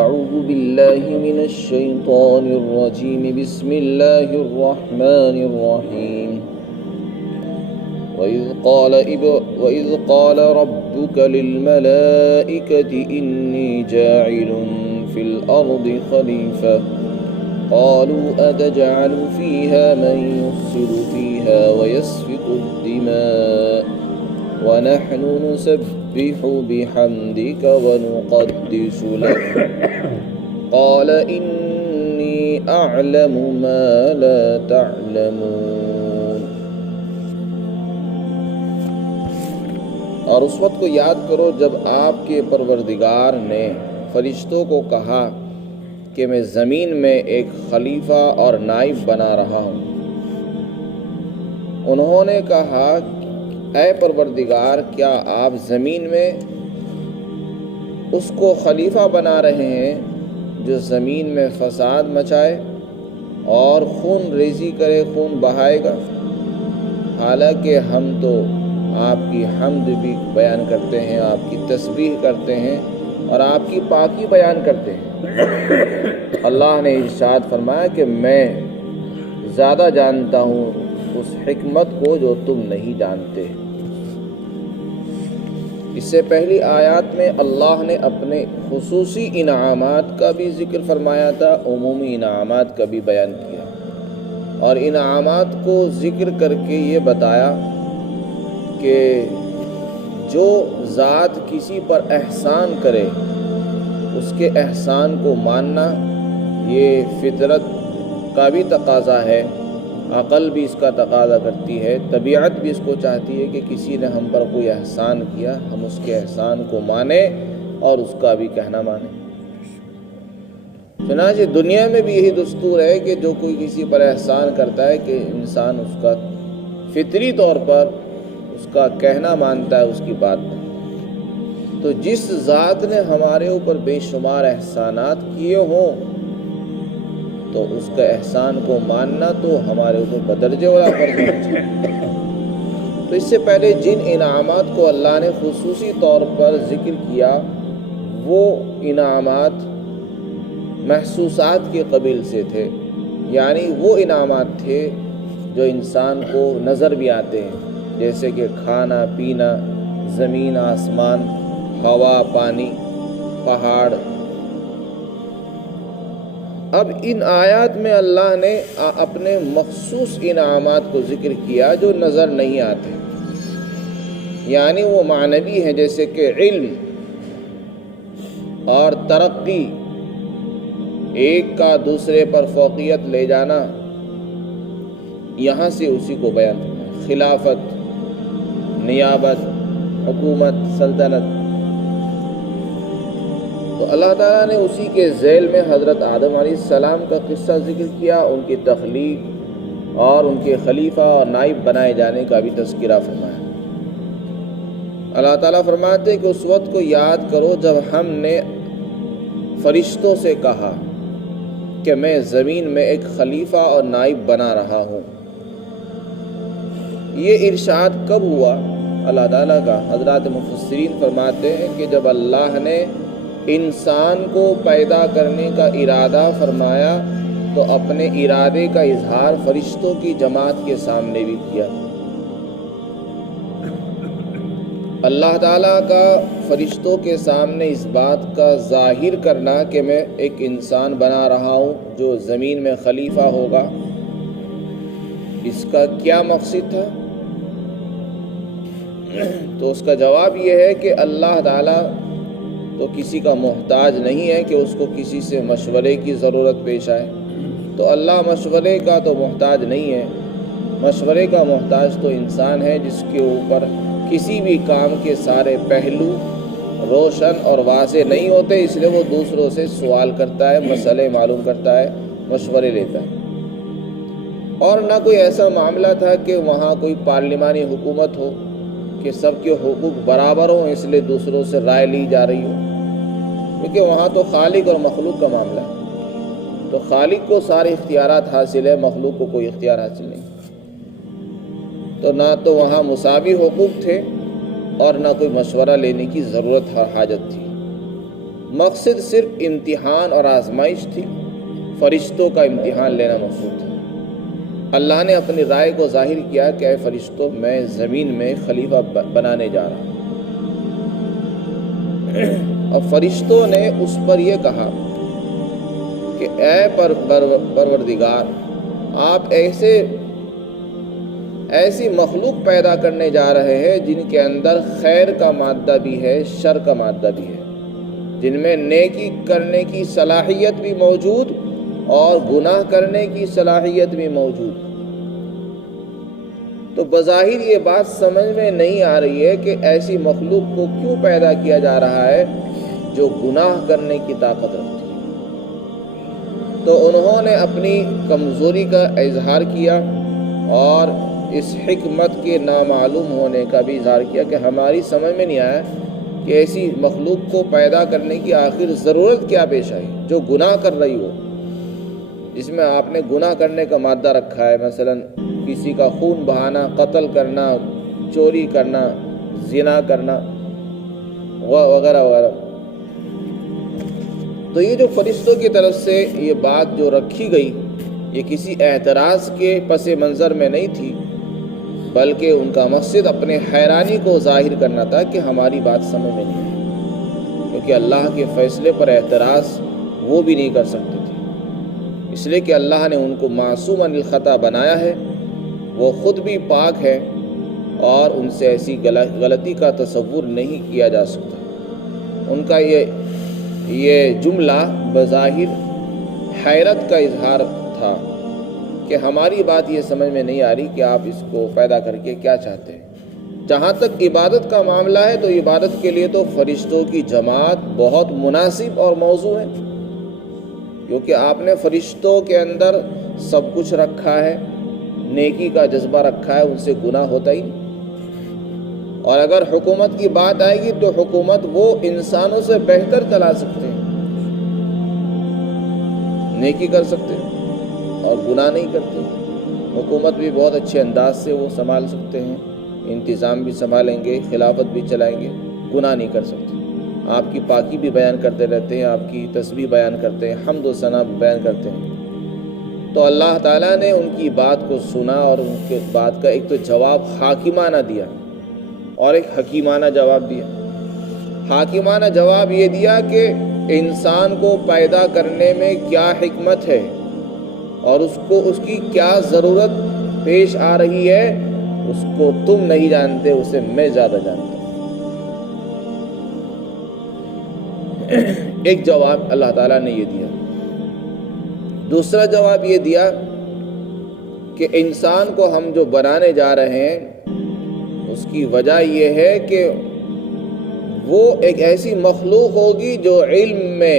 أعوذ بالله من الشيطان الرجيم بسم الله الرحمن الرحيم وإذ قال ربك للملائكة إني جاعل في الأرض خليفة قالوا أتجعل فيها من يفسد فيها ويسفك الدماء ونحن نسبح بحمدك ونقدس لك قال إني أعلم ما لا تعلمون۔ اور اس وقت کو یاد کرو جب آپ کے پروردگار نے فرشتوں کو کہا کہ میں زمین میں ایک خلیفہ اور نائب بنا رہا ہوں۔ انہوں نے کہا اے پروردگار، کیا آپ زمین میں اس کو خلیفہ بنا رہے ہیں جو زمین میں فساد مچائے اور خون ریزی کرے، خون بہائے گا؟ حالانکہ ہم تو آپ کی حمد بھی بیان کرتے ہیں، آپ کی تسبیح کرتے ہیں اور آپ کی پاکی بیان کرتے ہیں۔ اللہ نے ارشاد فرمایا کہ میں زیادہ جانتا ہوں اس حکمت کو جو تم نہیں جانتے۔ اس سے پہلی آیات میں اللہ نے اپنے خصوصی انعامات کا بھی ذکر فرمایا تھا، عمومی انعامات کا بھی بیان کیا، اور انعامات کو ذکر کر کے یہ بتایا کہ جو ذات کسی پر احسان کرے اس کے احسان کو ماننا یہ فطرت کا بھی تقاضا ہے، عقل بھی اس کا تقاضا کرتی ہے، طبیعت بھی اس کو چاہتی ہے کہ کسی نے ہم پر کوئی احسان کیا ہم اس کے احسان کو مانیں اور اس کا بھی کہنا مانیں۔ چنانچہ دنیا میں بھی یہی دستور ہے کہ جو کوئی کسی پر احسان کرتا ہے کہ انسان اس کا فطری طور پر اس کا کہنا مانتا ہے، اس کی بات مانتا ہے۔ تو جس ذات نے ہمارے اوپر بے شمار احسانات کیے ہوں تو اس کا احسان کو ماننا تو ہمارے اوپر بدرجے والا فرض ہونا چاہیے۔ تو اس سے پہلے جن انعامات کو اللہ نے خصوصی طور پر ذکر کیا وہ انعامات محسوسات کے قبیل سے تھے، یعنی وہ انعامات تھے جو انسان کو نظر بھی آتے ہیں، جیسے کہ کھانا پینا، زمین آسمان، ہوا پانی، پہاڑ۔ اب ان آیات میں اللہ نے اپنے مخصوص انعامات کو ذکر کیا جو نظر نہیں آتے، یعنی وہ معنوی ہیں، جیسے کہ علم اور ترقی، ایک کا دوسرے پر فوقیت لے جانا، یہاں سے اسی کو بیان کرنا، خلافت، نیابت، حکومت، سلطنت۔ تو اللہ تعالیٰ نے اسی کے ذیل میں حضرت آدم علیہ السلام کا قصہ ذکر کیا، ان کی تخلیق اور ان کے خلیفہ اور نائب بنائے جانے کا بھی تذکرہ فرمایا۔ اللہ تعالیٰ فرماتے ہیں کہ اس وقت کو یاد کرو جب ہم نے فرشتوں سے کہا کہ میں زمین میں ایک خلیفہ اور نائب بنا رہا ہوں۔ یہ ارشاد کب ہوا اللہ تعالیٰ کا؟ حضرات مفسرین فرماتے ہیں کہ جب اللہ نے انسان کو پیدا کرنے کا ارادہ فرمایا تو اپنے ارادے کا اظہار فرشتوں کی جماعت کے سامنے بھی کیا۔ اللہ تعالیٰ کا فرشتوں کے سامنے اس بات کا ظاہر کرنا کہ میں ایک انسان بنا رہا ہوں جو زمین میں خلیفہ ہوگا، اس کا کیا مقصد تھا؟ تو اس کا جواب یہ ہے کہ اللہ تعالیٰ تو کسی کا محتاج نہیں ہے کہ اس کو کسی سے مشورے کی ضرورت پیش آئے، تو اللہ مشورے کا تو محتاج نہیں ہے۔ مشورے کا محتاج تو انسان ہے جس کے اوپر کسی بھی کام کے سارے پہلو روشن اور واضح نہیں ہوتے، اس لیے وہ دوسروں سے سوال کرتا ہے، مسئلے معلوم کرتا ہے، مشورے لیتا ہے۔ اور نہ کوئی ایسا معاملہ تھا کہ وہاں کوئی پارلیمانی حکومت ہو کہ سب کے حقوق برابر ہوں، اس لیے دوسروں سے رائے لی جا رہی ہو، کیونکہ وہاں تو خالق اور مخلوق کا معاملہ ہے۔ تو خالق کو سارے اختیارات حاصل ہے، مخلوق کو کوئی اختیار حاصل نہیں۔ تو نہ تو وہاں مساوی حقوق تھے اور نہ کوئی مشورہ لینے کی ضرورت اور حاجت تھی۔ مقصد صرف امتحان اور آزمائش تھی، فرشتوں کا امتحان لینا مقصود تھا۔ اللہ نے اپنی رائے کو ظاہر کیا کہ اے فرشتوں، میں زمین میں خلیفہ بنانے جا رہا ہوں۔ اور فرشتوں نے اس پر یہ کہا کہ اے پروردگار، آپ ایسی مخلوق پیدا کرنے جا رہے ہیں جن کے اندر خیر کا مادہ بھی ہے، شر کا مادہ بھی ہے، جن میں نیکی کرنے کی صلاحیت بھی موجود اور گناہ کرنے کی صلاحیت بھی موجود۔ تو بظاہر یہ بات سمجھ میں نہیں آ رہی ہے کہ ایسی مخلوق کو کیوں پیدا کیا جا رہا ہے جو گناہ کرنے کی طاقت رکھتی ہے۔ تو انہوں نے اپنی کمزوری کا اظہار کیا اور اس حکمت کے نامعلوم ہونے کا بھی اظہار کیا کہ ہماری سمجھ میں نہیں آیا کہ ایسی مخلوق کو پیدا کرنے کی آخر ضرورت کیا پیش آئی جو گناہ کر رہی ہو، جس میں آپ نے گناہ کرنے کا مادہ رکھا ہے، مثلا کسی کا خون بہانا، قتل کرنا، چوری کرنا، زنا کرنا وغیرہ وغیرہ۔ تو یہ جو فرشتوں کی طرف سے یہ بات جو رکھی گئی، یہ کسی اعتراض کے پس منظر میں نہیں تھی، بلکہ ان کا مقصد اپنے حیرانی کو ظاہر کرنا تھا کہ ہماری بات سمجھ میں نہیں آئی، کیونکہ اللہ کے فیصلے پر اعتراض وہ بھی نہیں کر سکتے تھے، اس لیے کہ اللہ نے ان کو معصوم عن الخطا بنایا ہے، وہ خود بھی پاک ہے اور ان سے ایسی غلطی کا تصور نہیں کیا جا سکتا۔ ان کا یہ جملہ بظاہر حیرت کا اظہار تھا کہ ہماری بات یہ سمجھ میں نہیں آ رہی کہ آپ اس کو پیدا کر کے کیا چاہتے ہیں۔ جہاں تک عبادت کا معاملہ ہے تو عبادت کے لیے تو فرشتوں کی جماعت بہت مناسب اور موزوں ہے، کیونکہ آپ نے فرشتوں کے اندر سب کچھ رکھا ہے، نیکی کا جذبہ رکھا ہے، ان سے گناہ ہوتا ہی نہیں۔ اور اگر حکومت کی بات آئے گی تو حکومت وہ انسانوں سے بہتر چلا سکتے ہیں، نیکی کر سکتے ہیں اور گناہ نہیں کرتے۔ حکومت بھی بہت اچھے انداز سے وہ سنبھال سکتے ہیں، انتظام بھی سنبھالیں گے، خلافت بھی چلائیں گے، گناہ نہیں کر سکتے۔ آپ کی پاکی بھی بیان کرتے رہتے ہیں، آپ کی تسبیح بیان کرتے ہیں، حمد و ثنا بیان کرتے ہیں۔ تو اللہ تعالیٰ نے ان کی بات کو سنا اور ان کے بات کا ایک تو جواب حاکمانہ دیا اور ایک حکیمانہ جواب دیا۔ حاکمانہ جواب یہ دیا کہ انسان کو پیدا کرنے میں کیا حکمت ہے اور اس کی کیا ضرورت پیش آ رہی ہے، اس کو تم نہیں جانتے، اسے میں زیادہ جانتا ہوں۔ ایک جواب اللہ تعالیٰ نے یہ دیا۔ دوسرا جواب یہ دیا کہ انسان کو ہم جو بنانے جا رہے ہیں اس کی وجہ یہ ہے کہ وہ ایک ایسی مخلوق ہوگی جو علم میں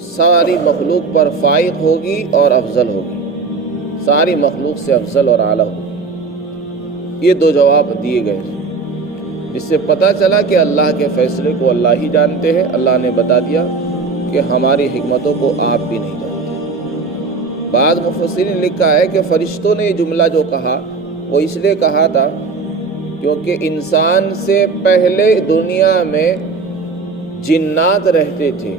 ساری مخلوق پر فائق ہوگی اور افضل ہوگی، ساری مخلوق سے افضل اور اعلیٰ ہوگی۔ یہ دو جواب دیے گئے، جس سے پتہ چلا کہ اللہ کے فیصلے کو اللہ ہی جانتے ہیں۔ اللہ نے بتا دیا کہ ہماری حکمتوں کو آپ بھی نہیں جانتے۔ بعض مفسرین نے لکھا ہے کہ فرشتوں نے یہ جملہ جو کہا وہ اس لیے کہا تھا کیونکہ انسان سے پہلے دنیا میں جنات رہتے تھے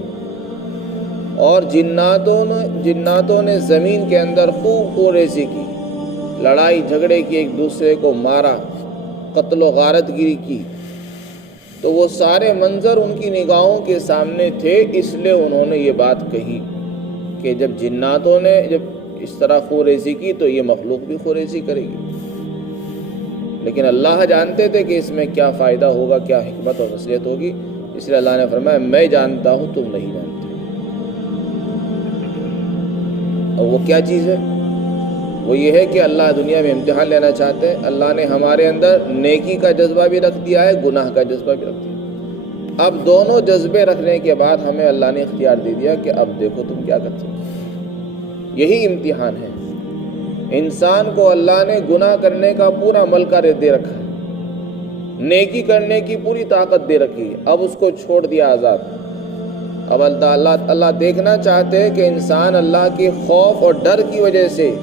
اور جناتوں نے زمین کے اندر خوب خوریزی کی، لڑائی جھگڑے کی، ایک دوسرے کو مارا، قتل و غارت گری کی۔ تو وہ سارے منظر ان کی نگاہوں کے سامنے تھے، اس لیے انہوں نے یہ بات کہی کہ جب جناتوں نے جب اس طرح خوریزی کی تو یہ مخلوق بھی خوریزی کرے گی۔ لیکن اللہ جانتے تھے کہ اس میں کیا فائدہ ہوگا، کیا حکمت اور نصیحت ہوگی، اس لیے اللہ نے فرمایا میں جانتا ہوں، تم نہیں جانتے۔ اور وہ کیا چیز ہے؟ وہ یہ ہے کہ اللہ دنیا میں امتحان لینا چاہتے ہیں۔ اللہ نے ہمارے اندر نیکی کا جذبہ بھی رکھ دیا ہے، گناہ کا جذبہ بھی رکھ دیا۔ اب دونوں جذبے رکھنے کے بعد ہمیں اللہ نے اختیار دے دیا کہ اب دیکھو تم کیا کرتے ہو۔ یہی امتحان ہے۔ انسان کو اللہ نے گناہ کرنے کا پورا ملکہ دے رکھا ہے، نیکی کرنے کی پوری طاقت دے رکھی ہے، اب اس کو چھوڑ دیا آزاد۔ اب اللہ دیکھنا چاہتے ہیں کہ انسان اللہ کے خوف اور ڈر کی وجہ سے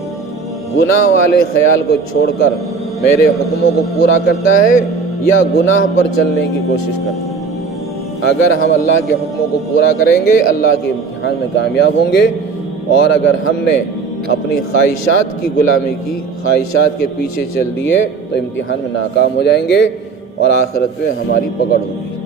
گناہ والے خیال کو چھوڑ کر میرے حکموں کو پورا کرتا ہے یا گناہ پر چلنے کی کوشش کرتا ہے۔ اگر ہم اللہ کے حکموں کو پورا کریں گے اللہ کے امتحان میں کامیاب ہوں گے، اور اگر ہم نے اپنی خواہشات کی غلامی کی، خواہشات کے پیچھے چل دیے تو امتحان میں ناکام ہو جائیں گے اور آخرت میں ہماری پکڑ ہوگی۔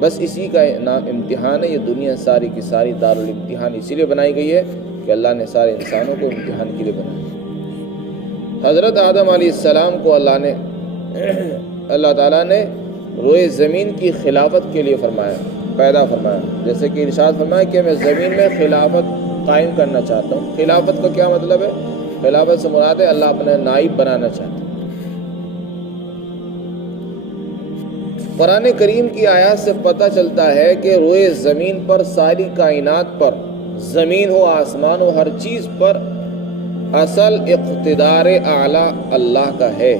بس اسی کا نام امتحان ہے۔ یہ دنیا ساری کی ساری دارالامتحان اسی لیے بنائی گئی ہے کہ اللہ نے سارے انسانوں کو امتحان کے لیے بنایا۔ حضرت آدم علیہ السلام کو اللہ تعالیٰ نے روئے زمین کی خلافت کے لیے پیدا فرمایا، جیسے کہ ارشاد فرمایا کہ میں زمین میں خلافت قائم کرنا چاہتا ہوں۔ خلافت کا کیا مطلب ہے؟ خلافت سے مراد ہے اللہ اپنا نائب بنانا چاہتا ہے۔ قرآن کریم کی آیات سے پتہ چلتا ہے کہ روئے زمین پر ساری کائنات پر، زمین ہو آسمان ہو، ہر چیز پر اصل اقتدار اعلیٰ اللہ کا ہے۔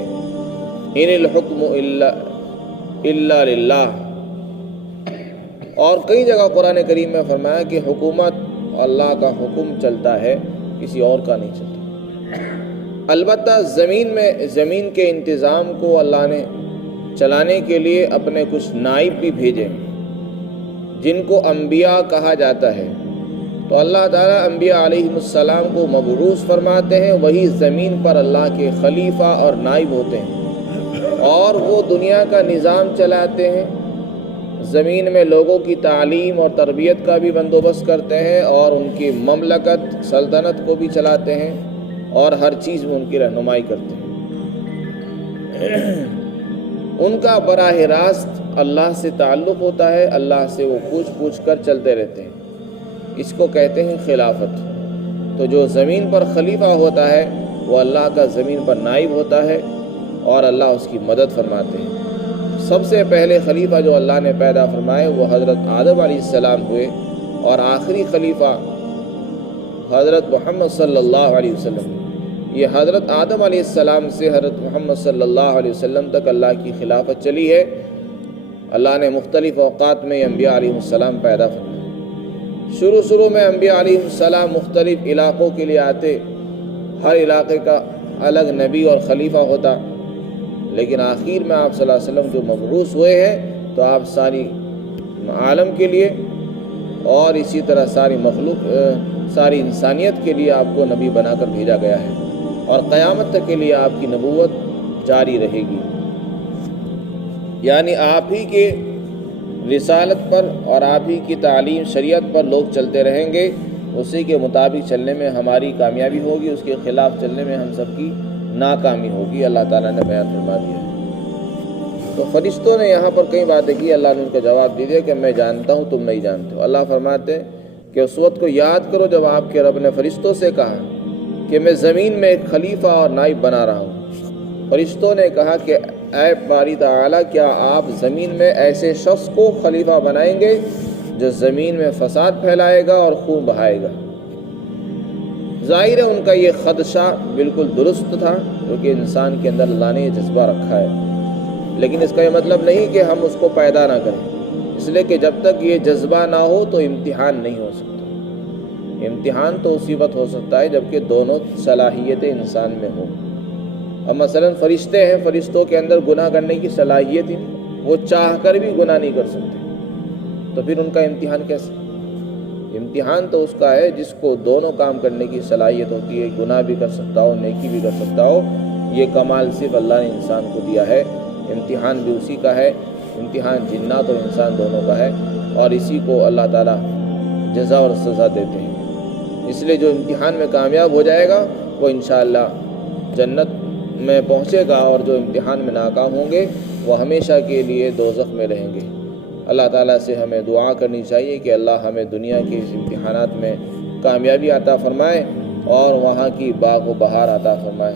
ان الحکم الا للہ۔ اور کئی جگہ قرآن کریم میں فرمایا کہ حکومت اللہ کا حکم چلتا ہے، کسی اور کا نہیں چلتا۔ البتہ زمین کے انتظام کو اللہ نے چلانے کے لیے اپنے کچھ نائب بھی بھیجے جن کو انبیاء کہا جاتا ہے۔ تو اللہ تعالیٰ انبیاء علیہ السلام کو مبعوث فرماتے ہیں، وہی زمین پر اللہ کے خلیفہ اور نائب ہوتے ہیں، اور وہ دنیا کا نظام چلاتے ہیں، زمین میں لوگوں کی تعلیم اور تربیت کا بھی بندوبست کرتے ہیں، اور ان کی مملکت سلطنت کو بھی چلاتے ہیں، اور ہر چیز میں ان کی رہنمائی کرتے ہیں۔ ان کا براہ راست اللہ سے تعلق ہوتا ہے، اللہ سے وہ پوچھ کر چلتے رہتے ہیں، اس کو کہتے ہیں خلافت۔ تو جو زمین پر خلیفہ ہوتا ہے وہ اللہ کا زمین پر نائب ہوتا ہے، اور اللہ اس کی مدد فرماتے ہیں۔ سب سے پہلے خلیفہ جو اللہ نے پیدا فرمائے وہ حضرت آدم علیہ السلام ہوئے، اور آخری خلیفہ حضرت محمد صلی اللہ علیہ وسلم۔ یہ حضرت آدم علیہ السلام سے حضرت محمد صلی اللہ علیہ وسلم تک اللہ کی خلافت چلی ہے۔ اللہ نے مختلف اوقات میں انبیاء علیہ السلام پیدا فرمائے۔ شروع میں انبیاء علیہ السلام مختلف علاقوں کے لیے آتے، ہر علاقے کا الگ نبی اور خلیفہ ہوتا، لیکن آخر میں آپ صلی اللہ علیہ وسلم جو مبعوث ہوئے ہیں تو آپ ساری عالم کے لیے اور اسی طرح ساری انسانیت کے لیے آپ کو نبی بنا کر بھیجا گیا ہے، اور قیامت تک کے لیے آپ کی نبوت جاری رہے گی۔ یعنی آپ ہی کے رسالت پر اور آپ ہی کی تعلیم شریعت پر لوگ چلتے رہیں گے، اسی کے مطابق چلنے میں ہماری کامیابی ہوگی، اس کے خلاف چلنے میں ہم سب کی ناکامی ہوگی، اللہ تعالیٰ نے بیان فرما دیا ہے۔ تو فرشتوں نے یہاں پر کئی باتیں کی، اللہ نے ان کا جواب دے دیا کہ میں جانتا ہوں تم نہیں جانتے ہو۔ اللہ فرماتے ہیں کہ اس وقت کو یاد کرو جب آپ کے رب نے فرشتوں سے کہا کہ میں زمین میں ایک خلیفہ اور نائب بنا رہا ہوں۔ فرشتوں نے کہا کہ اے باری تعالیٰ، کیا آپ زمین میں ایسے شخص کو خلیفہ بنائیں گے جو زمین میں فساد پھیلائے گا اور خون بہائے گا؟ ظاہر ہے ان کا یہ خدشہ بالکل درست تھا، کیونکہ انسان کے اندر اللہ نے یہ جذبہ رکھا ہے، لیکن اس کا یہ مطلب نہیں کہ ہم اس کو پیدا نہ کریں، اس لیے کہ جب تک یہ جذبہ نہ ہو تو امتحان نہیں ہو سکتا۔ امتحان تو اسی وقت ہو سکتا ہے جبکہ دونوں صلاحیتیں انسان میں ہوں۔ اب مثلا فرشتے ہیں، فرشتوں کے اندر گناہ کرنے کی صلاحیت ہی نہیں، وہ چاہ کر بھی گناہ نہیں کر سکتے، تو پھر ان کا امتحان کیسے؟ امتحان تو اس کا ہے جس کو دونوں کام کرنے کی صلاحیت ہوتی ہے، گناہ بھی کر سکتا ہو، نیکی بھی کر سکتا ہو۔ یہ کمال صرف اللہ نے انسان کو دیا ہے، امتحان بھی اسی کا ہے۔ امتحان جنات اور انسان دونوں کا ہے، اور اسی کو اللہ تعالیٰ جزا اور سزا دیتے ہیں۔ اس لیے جو امتحان میں کامیاب ہو جائے گا وہ انشاءاللہ جنت میں پہنچے گا، اور جو امتحان میں ناکام ہوں گے وہ ہمیشہ کے لیے دوزخ میں رہیں گے۔ اللہ تعالیٰ سے ہمیں دعا کرنی چاہیے کہ اللہ ہمیں دنیا کے اس امتحانات میں کامیابی عطا فرمائے اور وہاں کی باغ و بہار عطا فرمائے۔